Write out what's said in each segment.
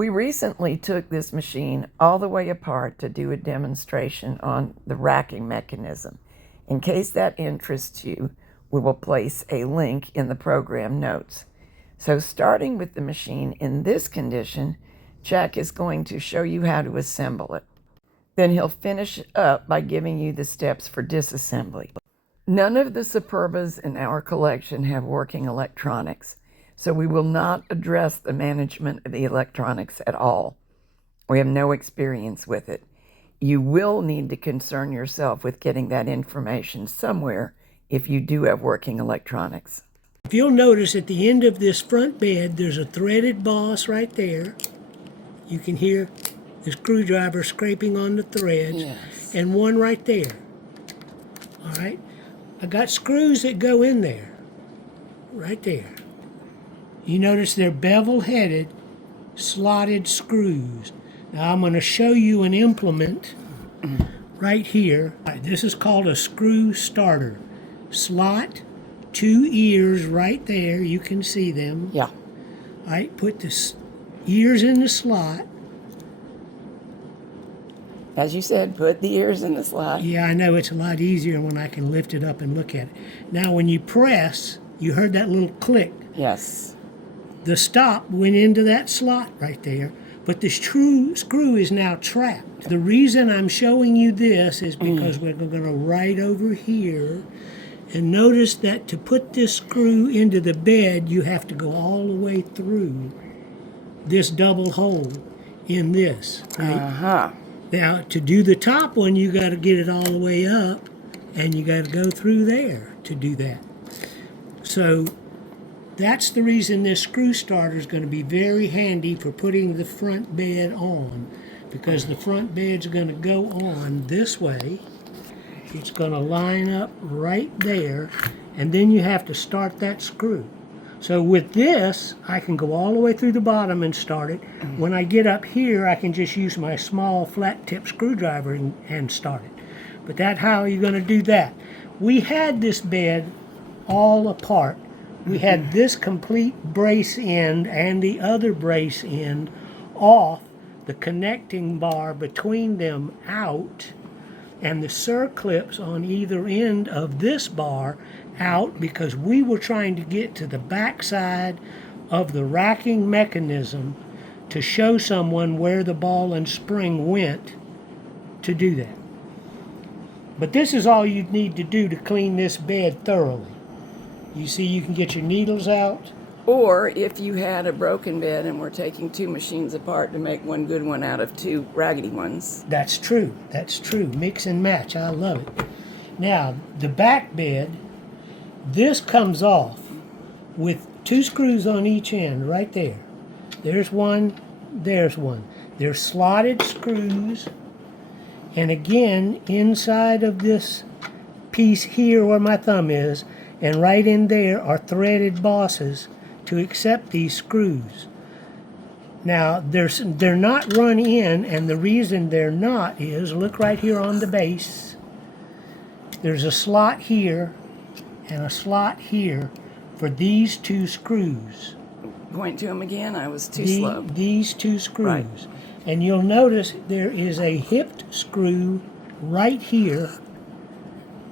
We recently took this machine all the way apart to do a demonstration on the racking mechanism. In case that interests you, we will place a link in the program notes. So starting with the machine in this condition, Jack is going to show you how to assemble it. Then he'll finish up by giving you the steps for disassembly. None of the Superbas in our collection have working electronics, so we will not address the management of the electronics at all. We have no experience with it. You will need to concern yourself with getting that information somewhere if you do have working electronics. If you'll notice at the end of this front bed, there's a threaded boss right there. You can hear the screwdriver scraping on the threads, Yes. and one right there. All right, I got screws that go in there, right there. You notice they're bevel-headed, slotted screws. Now I'm going to show you an implement right here. All right, this is called a screw starter. Slot, 2 ears right there. You can see them. Yeah. All right, put the ears in the slot. As you said, put the ears in the slot. Yeah, I know it's a lot easier when I can lift it up and look at it. Now when you press, you heard that little click. Yes. The stop went into that slot right there, but the screw is now trapped. The reason I'm showing you this is because we're going to right over here and notice that to put this screw into the bed, you have to go all the way through this double hole in this. Right? Uh-huh. Now, to do the top one, you got to get it all the way up, and you got to go through there to do that. So that's the reason this screw starter is going to be very handy for putting the front bed on, because the front bed's going to go on this way. It's going to line up right there, and then you have to start that screw. So with this, I can go all the way through the bottom and start it. When I get up here, I can just use my small flat tip screwdriver and start it. But that's how you're going to do that. We had this bed all apart. We had this complete brace end and the other brace end off, the connecting bar between them out, and the circlips on either end of this bar out, because we were trying to get to the back side of the racking mechanism to show someone where the ball and spring went to do that. But this is all you need to do to clean this bed thoroughly. You see, you can get your needles out. Or if you had a broken bed and we're taking 2 machines apart to make one good one out of 2 raggedy ones. That's true. That's true. Mix and match. I love it. Now, the back bed, this comes off with 2 screws on each end right there. There's one, there's one. They're slotted screws. And again, inside of this piece here where my thumb is, and right in there are threaded bosses to accept these screws. Now, they're not run in, and the reason they're not is, look right here on the base. There's a slot here and a slot here for these 2 screws. Point to them again, I was too slow. These 2 screws. Right. And you'll notice there is a hipped screw right here,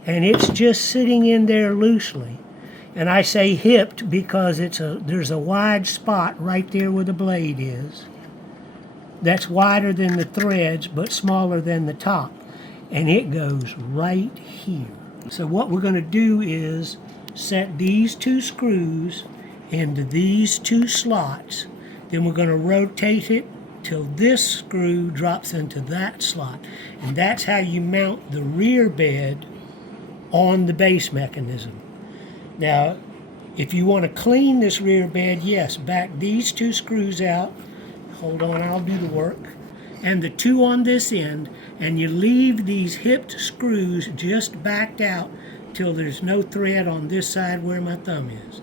and it's just sitting in there loosely. And I say hipped because there's a wide spot right there where the blade is. That's wider than the threads, but smaller than the top. And it goes right here. So what we're going to do is set these 2 screws into these 2 slots. Then we're going to rotate it till this screw drops into that slot. And that's how you mount the rear bed on the base mechanism. Now, if you want to clean this rear bed, yes, back these 2 screws out. Hold on, I'll do the work. And the 2 on this end, and you leave these hipped screws just backed out till there's no thread on this side where my thumb is.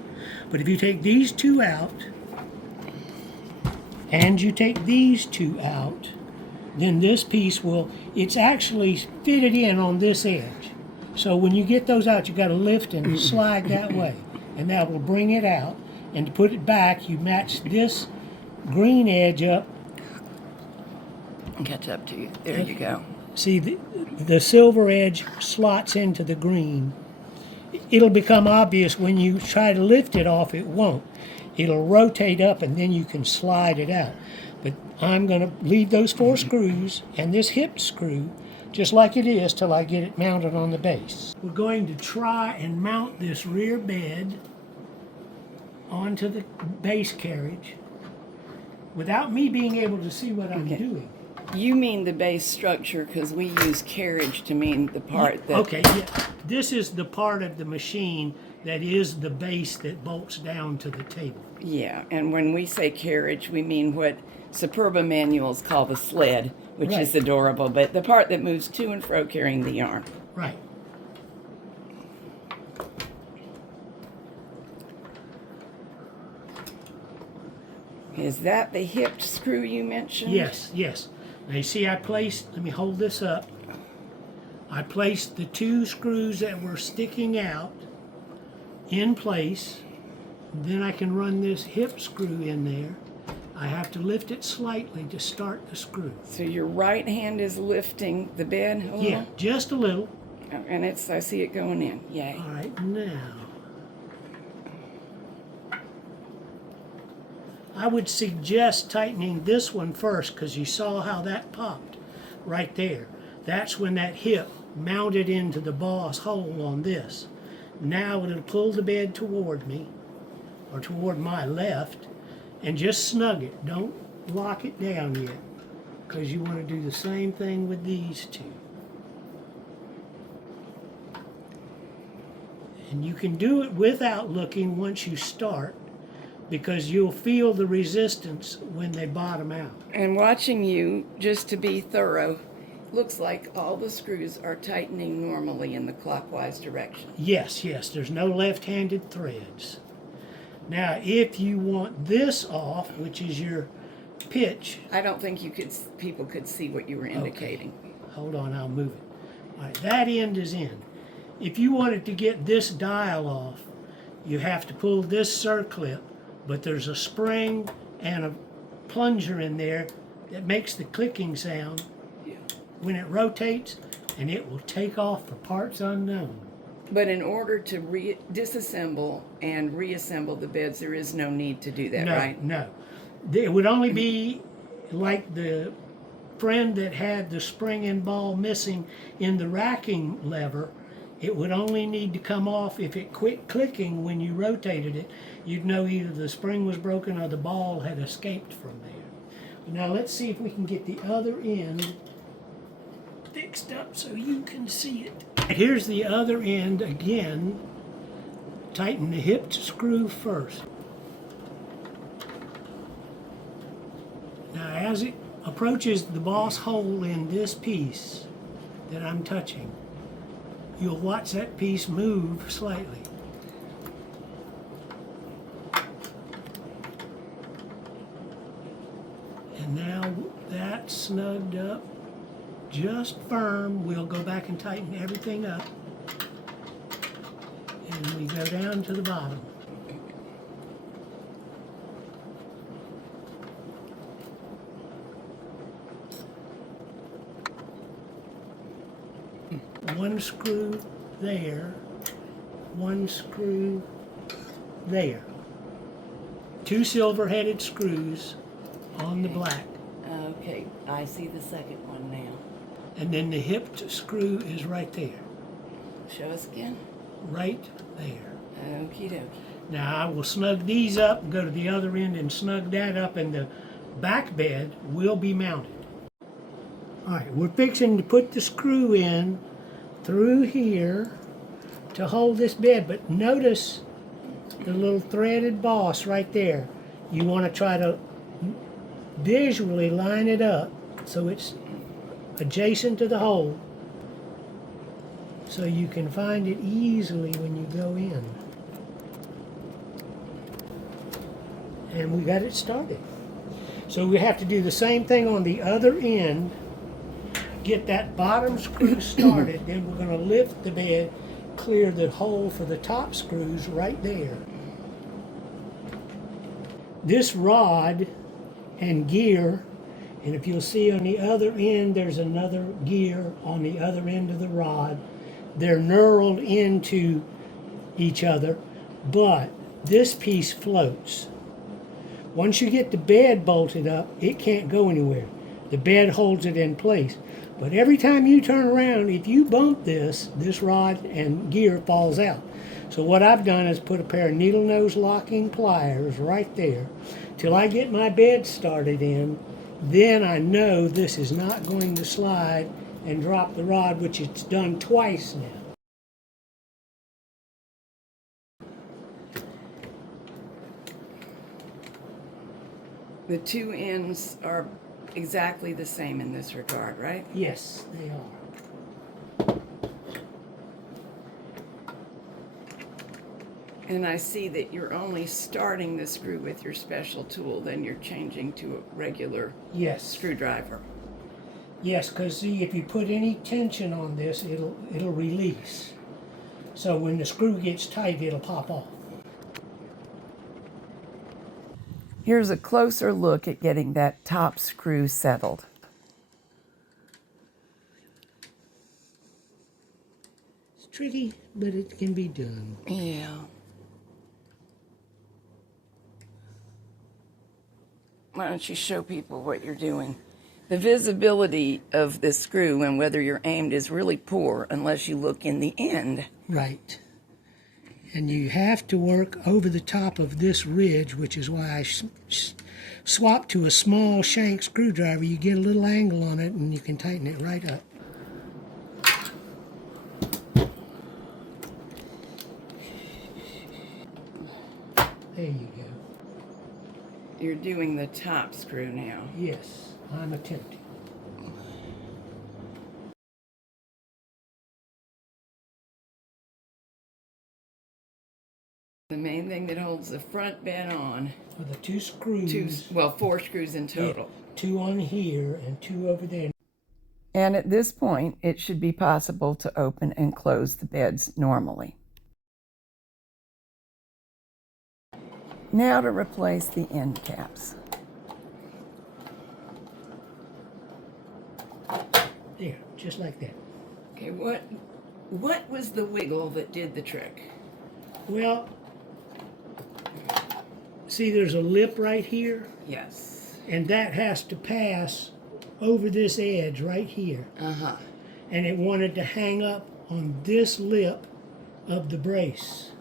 But if you take these 2 out, and you take these 2 out, then this piece it's actually fitted in on this edge. So when you get those out, you got to lift and slide that way, and that will bring it out. And to put it back, you match this green edge up catch up to you. There you go. See, the silver edge slots into the green. It'll become obvious when you try to lift it off, it won't. It'll rotate up and then you can slide it out. But I'm going to leave those 4 screws and this hip screw just like it is till I get it mounted on the base. We're going to try and mount this rear bed onto the base carriage without me being able to see what I'm doing. You mean the base structure, because we use carriage to mean the part that... Okay, yeah. This is the part of the machine that is the base that bolts down to the table. Yeah, and when we say carriage, we mean what Superba manuals call the sled, which Right. is adorable, but the part that moves to and fro carrying the yarn. Right. Is that the hip screw you mentioned? Yes, yes. Now you see I placed, let me hold this up. I placed the 2 screws that were sticking out in place. Then I can run this hip screw in there. I have to lift it slightly to start the screw. So your right hand is lifting the bed? Hold Yeah, on. just a little. And it's, I see it going in. Yay. All right, now. I would suggest tightening this one first because you saw how that popped right there. That's when that hip mounted into the boss hole on this. Now it'll pull the bed toward me, or toward my left, and just snug it. Don't lock it down yet, because you want to do the same thing with these 2. And you can do it without looking once you start, because you'll feel the resistance when they bottom out. And watching you, just to be thorough, looks like all the screws are tightening normally in the clockwise direction. Yes, yes, there's no left-handed threads. Now, if you want this off, which is your pitch. I don't think people could see what you were indicating. Okay. Hold on, I'll move it. All right, that end is in. If you wanted to get this dial off, you have to pull this circlip, but there's a spring and a plunger in there that makes the clicking sound when it rotates, and it will take off for parts unknown. But in order to disassemble and reassemble the beds, there is no need to do that, right? No. It would only be like the friend that had the spring and ball missing in the racking lever. It would only need to come off if it quit clicking when you rotated it. You'd know either the spring was broken or the ball had escaped from there. Now let's see if we can get the other end fixed up so you can see it. Here's the other end again. Tighten the hip screw first. Now as it approaches the boss hole in this piece that I'm touching, you'll watch that piece move slightly. And now that's snugged up, just firm. We'll go back and tighten everything up. And we go down to the bottom. One screw there, one screw there. 2 silver-headed screws on the black. Okay, I see the second one now. And then the hip screw is right there. Show us again. Right there. Okie dokie. Now I will snug these up and go to the other end and snug that up, and the back bed will be mounted. All right, we're fixing to put the screw in through here to hold this bed, but notice the little threaded boss right there. You want to try to visually line it up so it's adjacent to the hole, so you can find it easily when you go in. And we got it started. So we have to do the same thing on the other end. Get that bottom screw started, then we're going to lift the bed, clear the hole for the top screws right there. This rod and gear And if you'll see on the other end, there's another gear on the other end of the rod. They're knurled into each other, but this piece floats. Once you get the bed bolted up, it can't go anywhere. The bed holds it in place. But every time you turn around, if you bump this rod and gear falls out. So what I've done is put a pair of needle nose locking pliers right there till I get my bed started in. Then I know this is not going to slide and drop the rod, which it's done twice now. The two ends are exactly the same in this regard, right? Yes, they are. And I see that you're only starting the screw with your special tool, then you're changing to a regular Yes. screwdriver. Yes, because see, if you put any tension on this, it'll release. So when the screw gets tight, it'll pop off. Here's a closer look at getting that top screw settled. It's tricky, but it can be done. Yeah. Why don't you show people what you're doing? The visibility of this screw and whether you're aimed is really poor unless you look in the end. Right. And you have to work over the top of this ridge, which is why I swapped to a small shank screwdriver. You get a little angle on it and you can tighten it right up. There you go. You're doing the top screw now. Yes, I'm attempting. The main thing that holds the front bed on, For the two screws. four screws in total. Yeah, two on here and two over there. And at this point, it should be possible to open and close the beds normally. Now to replace the end caps. There, just like that. Okay, what was the wiggle that did the trick? Well, see there's a lip right here, Yes. and that has to pass over this edge right here. Uh-huh. And it wanted to hang up on this lip of the brace.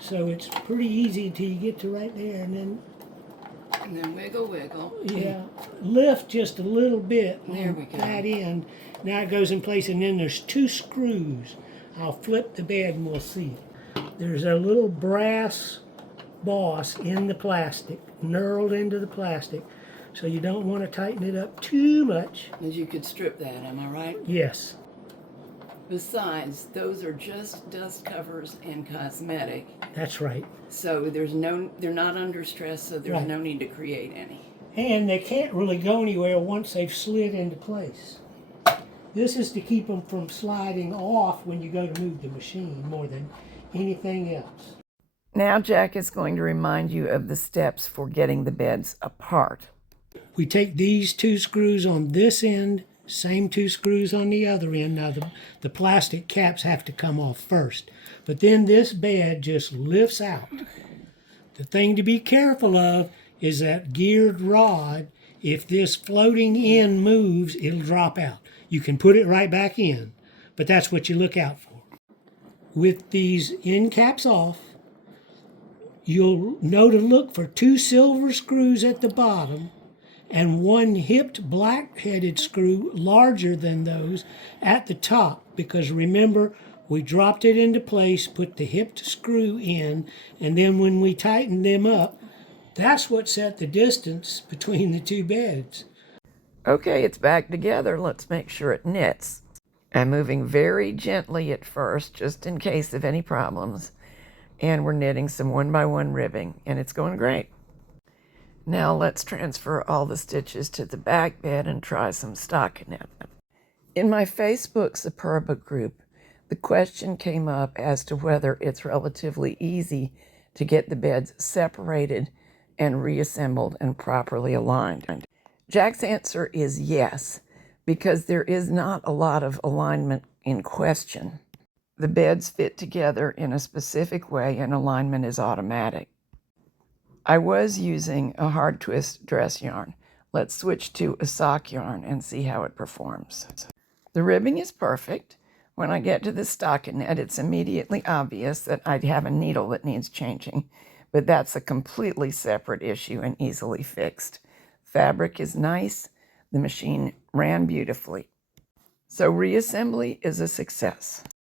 So it's pretty easy until you get to right there, and then wiggle, wiggle. yeah, lift just a little bit There on we go. that end. Now it goes in place, and then there's two screws. I'll flip the bed and we'll see it. There's a little brass boss in the plastic, knurled into the plastic, so you don't want to tighten it up too much. As you could strip that, am I right? Yes. Besides, those are just dust covers and cosmetic. That's right. So they're not under stress, so there's Right. no need to create any. And they can't really go anywhere once they've slid into place. This is to keep them from sliding off when you go to move the machine more than anything else. Now Jack is going to remind you of the steps for getting the beds apart. We take these two screws on this end, same two screws on the other end. Now the plastic caps have to come off first, but then this bed just lifts out. The thing to be careful of is that geared rod. If this floating end moves, it'll drop out. You can put it right back in, but that's what you look out for. With these end caps off, you'll know to look for two silver screws at the bottom and one hipped black-headed screw larger than those at the top, because remember, we dropped it into place, put the hipped screw in, and then when we tightened them up, that's what set the distance between the two beds. Okay, it's back together. Let's make sure it knits. I'm moving very gently at first, just in case of any problems. And we're knitting some 1x1 ribbing, and it's going great. Now let's transfer all the stitches to the back bed and try some stockinette. In my Facebook Superba group, the question came up as to whether it's relatively easy to get the beds separated and reassembled and properly aligned. Jack's answer is yes, because there is not a lot of alignment in question. The beds fit together in a specific way and alignment is automatic. I was using a hard twist dress yarn. Let's switch to a sock yarn and see how it performs. The ribbing is perfect. When I get to the stockinette, it's immediately obvious that I have a needle that needs changing, but that's a completely separate issue and easily fixed. Fabric is nice. The machine ran beautifully. So reassembly is a success.